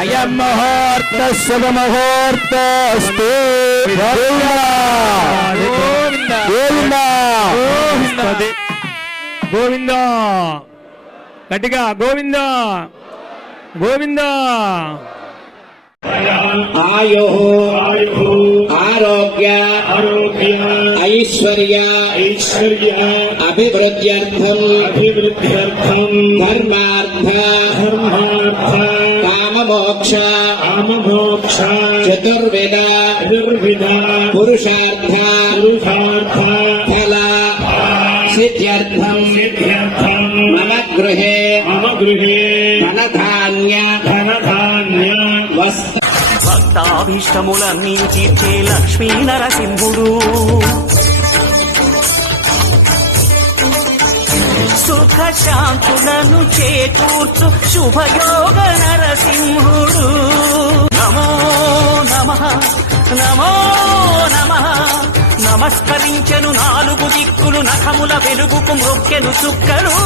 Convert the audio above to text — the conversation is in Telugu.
అయం ముహూర్త శుభముహూర్తస్తు. గోవింద గోవింద గట్టిగా గోవింద గోవింద. ఆయో ఆరోగ్య ఐశ్వర్య అభివృద్ధ్యర్థం ధర్మార్థ కామమోక్ష చతుర్విధ పురుషార్థ ఫల సిద్ధ్యర్థం మమ గృహే ధనధాన్య భక్తాభీష్టములన్నీ తీర్చే లక్ష్మీ నరసింహుడు, సుఖ శాంతులను చేకూర్చు శుభయోగ నరసింహుడు. నమో నమః నమో నమః. నమస్కరించెను నాలుగు దిక్కులు, నఖముల వెలుగుకు మొక్కెను చుక్కలు.